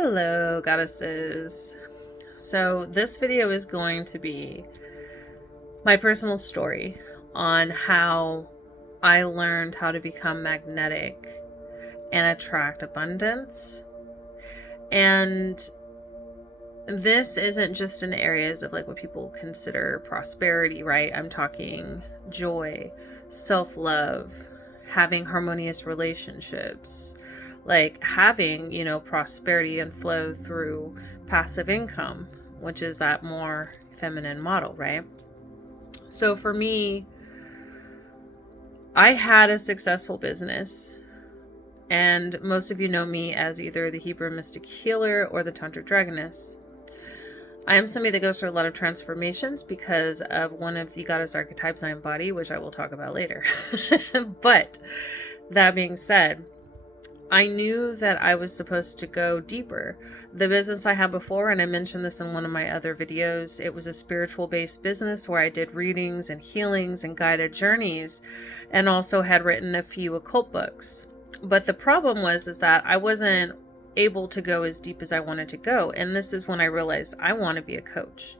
Hello, goddesses. So this video is going to be my personal story on how I learned how to become magnetic and attract abundance. And this isn't just in areas of like what people consider prosperity, right? I'm talking joy, self-love, having harmonious relationships, like having, prosperity and flow through passive income, which is that more feminine model, right? So for me, I had a successful business, and most of you know me as either the Hebrew mystic healer or the Tantra dragoness. I am somebody that goes through a lot of transformations because of one of the goddess archetypes I embody, which I will talk about later. But that being said, I knew that I was supposed to go deeper. The business I had before, and I mentioned this in one of my other videos, it was a spiritual-based business where I did readings and healings and guided journeys, and also had written a few occult books. But the problem was that I wasn't able to go as deep as I wanted to go. And this is when I realized I want to be a coach.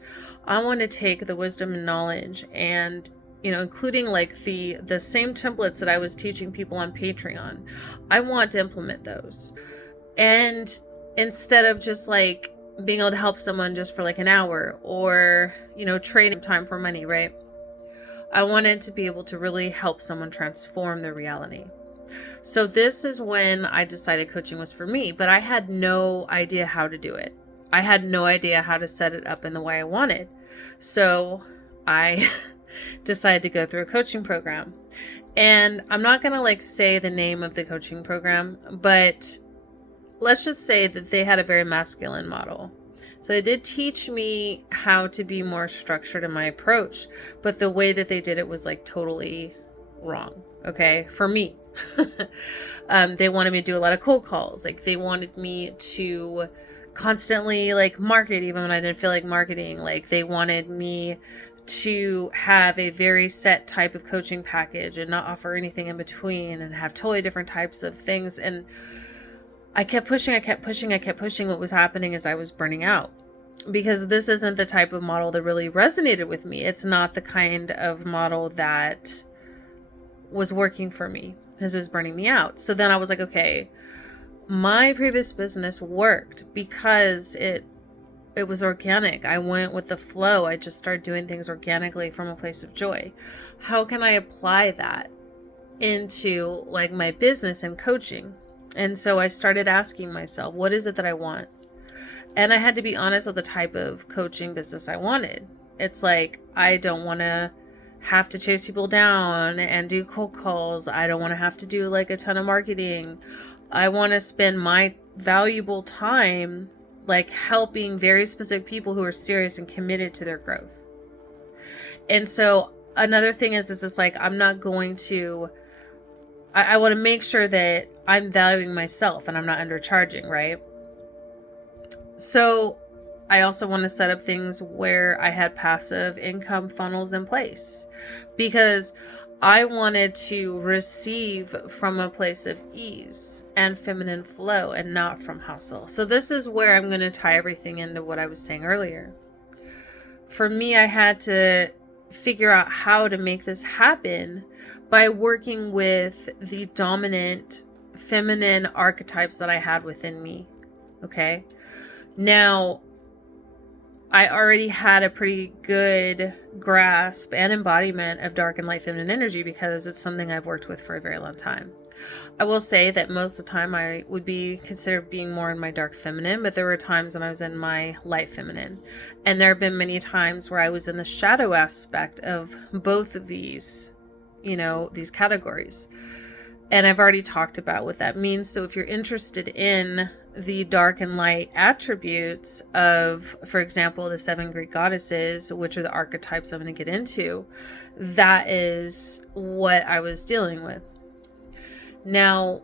I want to take the wisdom and knowledge and, including like the same templates that I was teaching people on Patreon. I want to implement those. And instead of just like being able to help someone just for like an hour or, trading time for money, right? I wanted to be able to really help someone transform their reality. So this is when I decided coaching was for me, but I had no idea how to do it. I had no idea how to set it up in the way I wanted. So I decided to go through a coaching program. And I'm not going to say the name of the coaching program, but let's just say that they had a very masculine model. So they did teach me how to be more structured in my approach, but the way that they did it was totally wrong. Okay, for me. They wanted me to do a lot of cold calls. They wanted me to constantly market even when I didn't feel like marketing. They wanted me to have a very set type of coaching package and not offer anything in between and have totally different types of things. And I kept pushing. What was happening is I was burning out, because this isn't the type of model that really resonated with me. It's not the kind of model that was working for me, because it was burning me out. So then I was like, okay, my previous business worked because it was organic. I went with the flow. I just started doing things organically from a place of joy. How can I apply that into my business and coaching? And so I started asking myself, what is it that I want? And I had to be honest with the type of coaching business I wanted. It's I don't want to have to chase people down and do cold calls. I don't want to have to do a ton of marketing. I want to spend my valuable time helping very specific people who are serious and committed to their growth. And so another thing is I'm not going to, I want to make sure that I'm valuing myself and I'm not undercharging, right? So I also want to set up things where I had passive income funnels in place, because I wanted to receive from a place of ease and feminine flow and not from hustle. So this is where I'm going to tie everything into what I was saying earlier. For me, I had to figure out how to make this happen by working with the dominant feminine archetypes that I had within me. Okay. Now, I already had a pretty good grasp and embodiment of dark and light feminine energy, because it's something I've worked with for a very long time. I will say that most of the time I would be considered being more in my dark feminine, but there were times when I was in my light feminine. And there have been many times where I was in the shadow aspect of both of these, these categories. And I've already talked about what that means. So if you're interested in the dark and light attributes of, for example, the 7 Greek goddesses, which are the archetypes I'm going to get into, that is what I was dealing with. Now,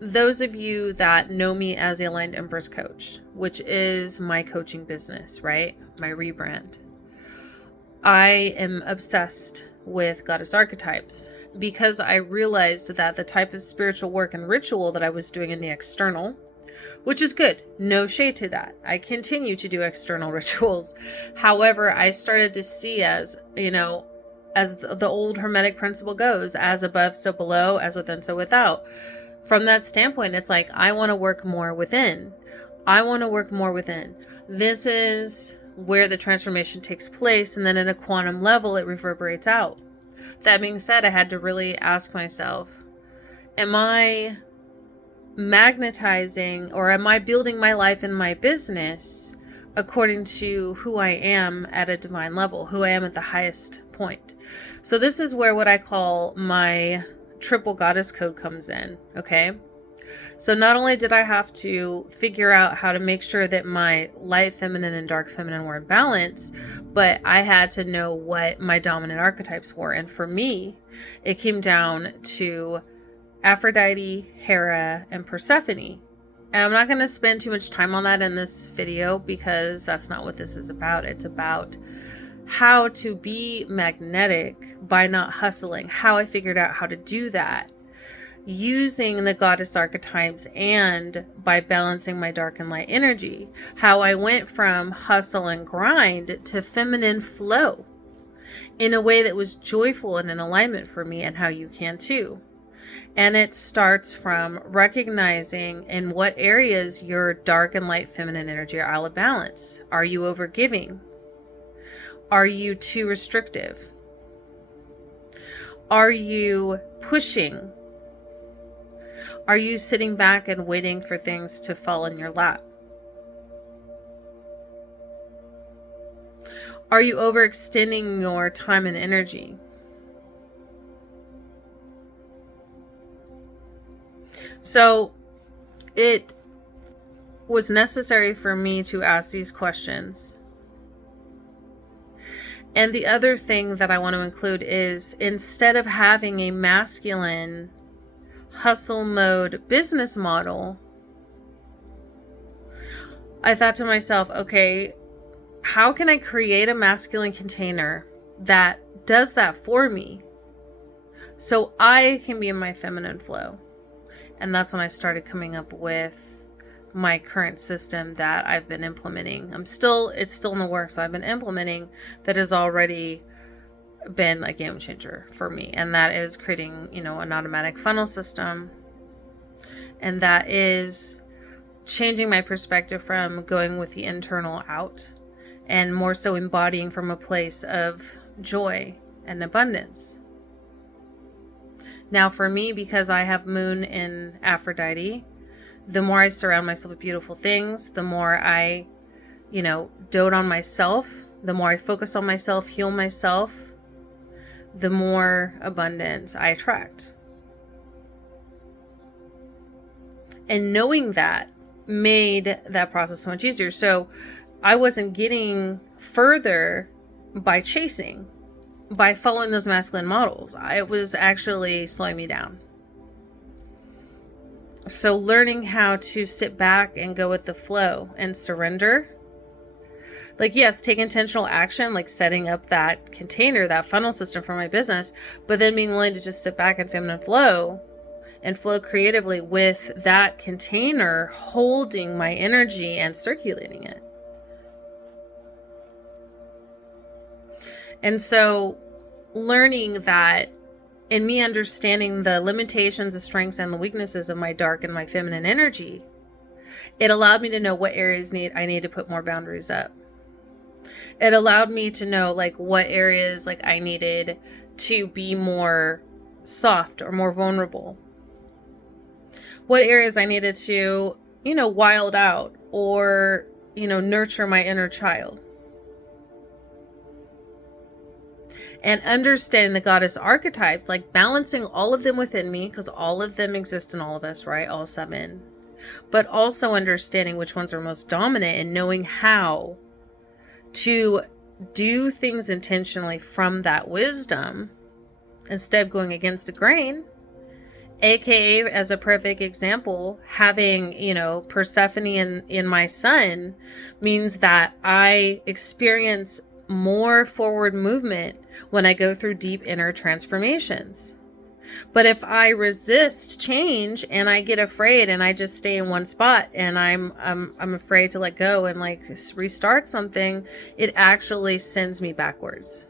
those of you that know me as the Aligned Empress Coach, which is my coaching business, right? My rebrand. I am obsessed with goddess archetypes. because I realized that the type of spiritual work and ritual that I was doing in the external, which is good, no shade to that. I continue to do external rituals. However, I started to see, as as the old Hermetic principle goes, as above, so below, as within, so without. From that standpoint, it's like, I want to work more within. I want to work more within. This is where the transformation takes place. And then at a quantum level, it reverberates out. That being said, I had to really ask myself, am I magnetizing, or am I building my life and my business according to who I am at a divine level, who I am at the highest point? So this is where what I call my triple goddess code comes in. Okay. So not only did I have to figure out how to make sure that my light feminine and dark feminine were in balance, but I had to know what my dominant archetypes were. And for me, it came down to Aphrodite, Hera, and Persephone. And I'm not going to spend too much time on that in this video because that's not what this is about. It's about how to be magnetic by not hustling, how I figured out how to do that using the goddess archetypes and by balancing my dark and light energy, how I went from hustle and grind to feminine flow in a way that was joyful and in alignment for me, and how you can too. And it starts from recognizing in what areas your dark and light feminine energy are out of balance. Are you overgiving? Are you too restrictive? Are you pushing? Are you sitting back and waiting for things to fall in your lap? Are you overextending your time and energy? So it was necessary for me to ask these questions. And the other thing that I want to include is, instead of having a masculine hustle mode business model, I thought to myself, okay, how can I create a masculine container that does that for me so I can be in my feminine flow? And that's when I started coming up with my current system that I've been implementing. It's still in the works. I've been implementing that has already been a game changer for me. And that is creating, an automatic funnel system. And that is changing my perspective from going with the internal out and more so embodying from a place of joy and abundance. Now for me, because I have moon in Aphrodite, the more I surround myself with beautiful things, the more I, dote on myself, the more I focus on myself, heal myself, the more abundance I attract. And knowing that made that process so much easier. So I wasn't getting further by chasing, by following those masculine models. It was actually slowing me down. So learning how to sit back and go with the flow and surrender. Like, yes, take intentional action, like setting up that container, that funnel system for my business, but then being willing to just sit back in feminine flow and flow creatively with that container, holding my energy and circulating it. And so learning that, in me understanding the limitations, the strengths, and the weaknesses of my dark and my feminine energy, it allowed me to know what areas I need to put more boundaries up. It allowed me to know what areas I needed to be more soft or more vulnerable. What areas I needed to, wild out or, nurture my inner child. And understanding the goddess archetypes, balancing all of them within me, because all of them exist in all of us, right? All 7. But also understanding which ones are most dominant and knowing how to do things intentionally from that wisdom instead of going against the grain. AKA, as a perfect example, having, Persephone in my sun means that I experience more forward movement when I go through deep inner transformations. But if I resist change and I get afraid and I just stay in one spot and I'm afraid to let go and like restart something, it actually sends me backwards.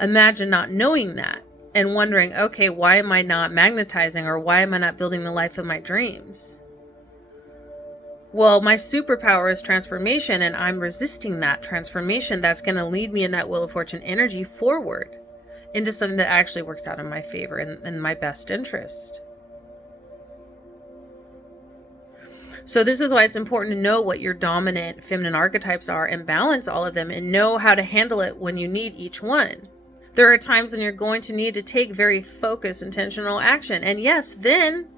Imagine not knowing that and wondering, okay, why am I not magnetizing, or why am I not building the life of my dreams? Well, my superpower is transformation, and I'm resisting that transformation that's going to lead me in that Wheel of Fortune energy forward into something that actually works out in my favor and in my best interest. So this is why it's important to know what your dominant feminine archetypes are and balance all of them and know how to handle it when you need each one. There are times when you're going to need to take very focused, intentional action. And yes, then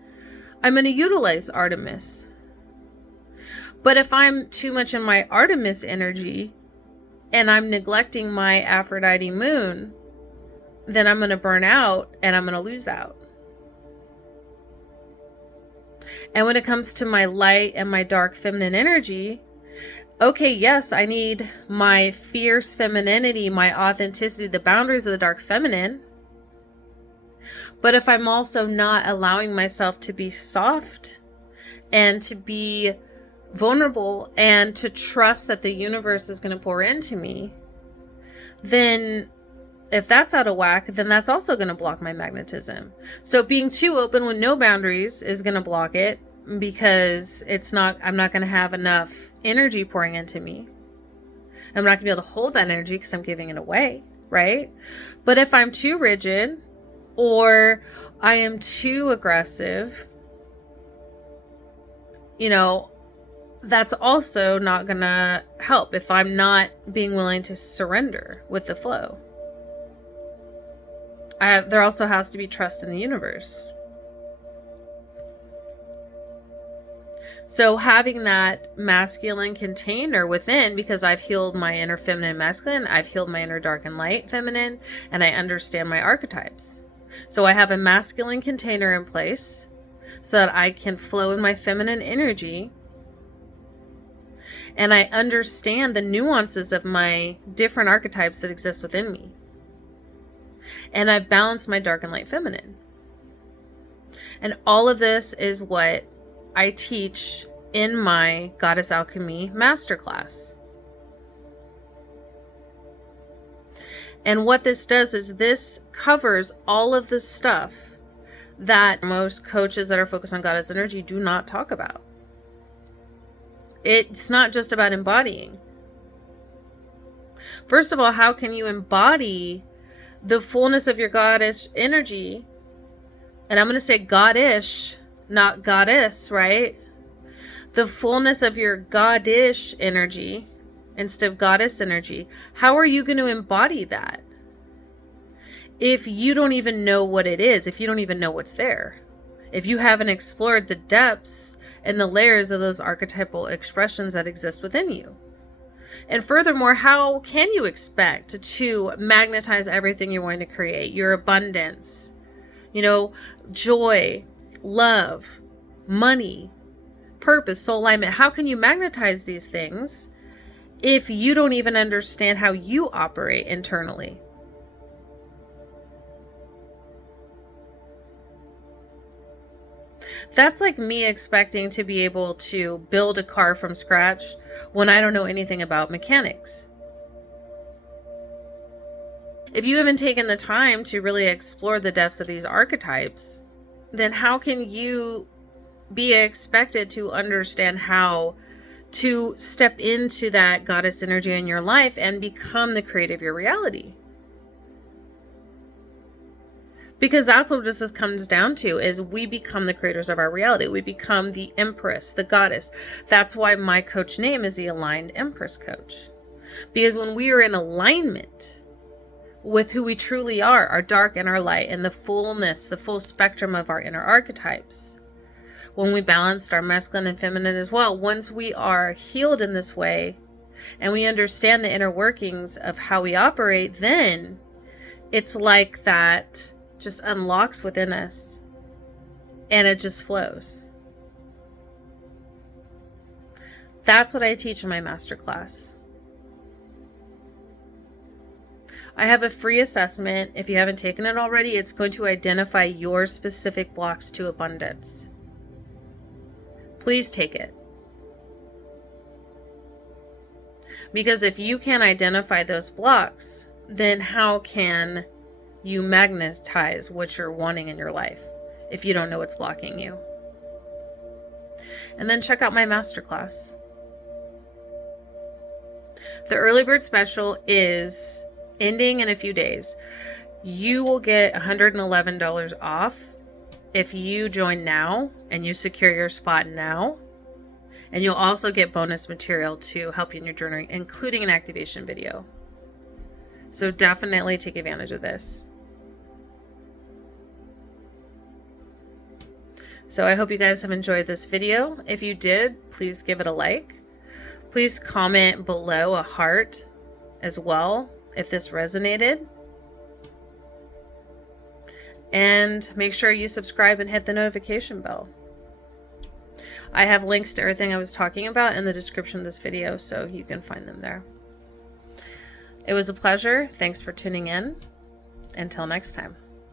I'm going to utilize Artemis. But if I'm too much in my Artemis energy and I'm neglecting my Aphrodite moon, then I'm going to burn out and I'm going to lose out. And when it comes to my light and my dark feminine energy, okay, yes, I need my fierce femininity, my authenticity, the boundaries of the dark feminine. But if I'm also not allowing myself to be soft and to be vulnerable and to trust that the universe is going to pour into me, then if that's out of whack, then that's also going to block my magnetism. So being too open with no boundaries is going to block it, because I'm not going to have enough energy pouring into me. I'm not going to be able to hold that energy because I'm giving it away, right? But if I'm too rigid or I am too aggressive, that's also not going to help if I'm not being willing to surrender with the flow. There also has to be trust in the universe. So having that masculine container within, because I've healed my inner feminine masculine, I've healed my inner dark and light feminine, and I understand my archetypes. So I have a masculine container in place so that I can flow in my feminine energy. And I understand the nuances of my different archetypes that exist within me. And I've balanced my dark and light feminine. And all of this is what I teach in my Goddess Alchemy Masterclass. And what this does is this covers all of the stuff that most coaches that are focused on Goddess energy do not talk about. It's not just about embodying. First of all, how can you embody the fullness of your goddess energy? And I'm going to say goddish, not goddess, right? The fullness of your goddish energy instead of goddess energy. How are you going to embody that if you don't even know what it is, if you don't even know what's there, if you haven't explored the depths and the layers of those archetypal expressions that exist within you? And furthermore, how can you expect to magnetize everything you're going to create? Your abundance, joy, love, money, purpose, soul alignment. How can you magnetize these things if you don't even understand how you operate internally? That's like me expecting to be able to build a car from scratch when I don't know anything about mechanics. If you haven't taken the time to really explore the depths of these archetypes, then how can you be expected to understand how to step into that goddess energy in your life and become the creator of your reality? Because that's what this comes down to, is we become the creators of our reality. We become the empress, the goddess. That's why my coach name is the Aligned Empress Coach. Because when we are in alignment with who we truly are, our dark and our light, and the fullness, the full spectrum of our inner archetypes, when we balanced our masculine and feminine as well, once we are healed in this way and we understand the inner workings of how we operate, then it's like that just unlocks within us and it just flows. That's what I teach in my masterclass. I have a free assessment. If you haven't taken it already, it's going to identify your specific blocks to abundance. Please take it. Because if you can't identify those blocks, then how can you magnetize what you're wanting in your life if you don't know what's blocking you? And then check out my masterclass. The early bird special is ending in a few days. You will get $111 off if you join now and you secure your spot now. And you'll also get bonus material to help you in your journey, including an activation video. So definitely take advantage of this. So I hope you guys have enjoyed this video. If you did, please give it a like. Please comment below a heart as well if this resonated. And make sure you subscribe and hit the notification bell. I have links to everything I was talking about in the description of this video, so you can find them there. It was a pleasure. Thanks for tuning in. Until next time.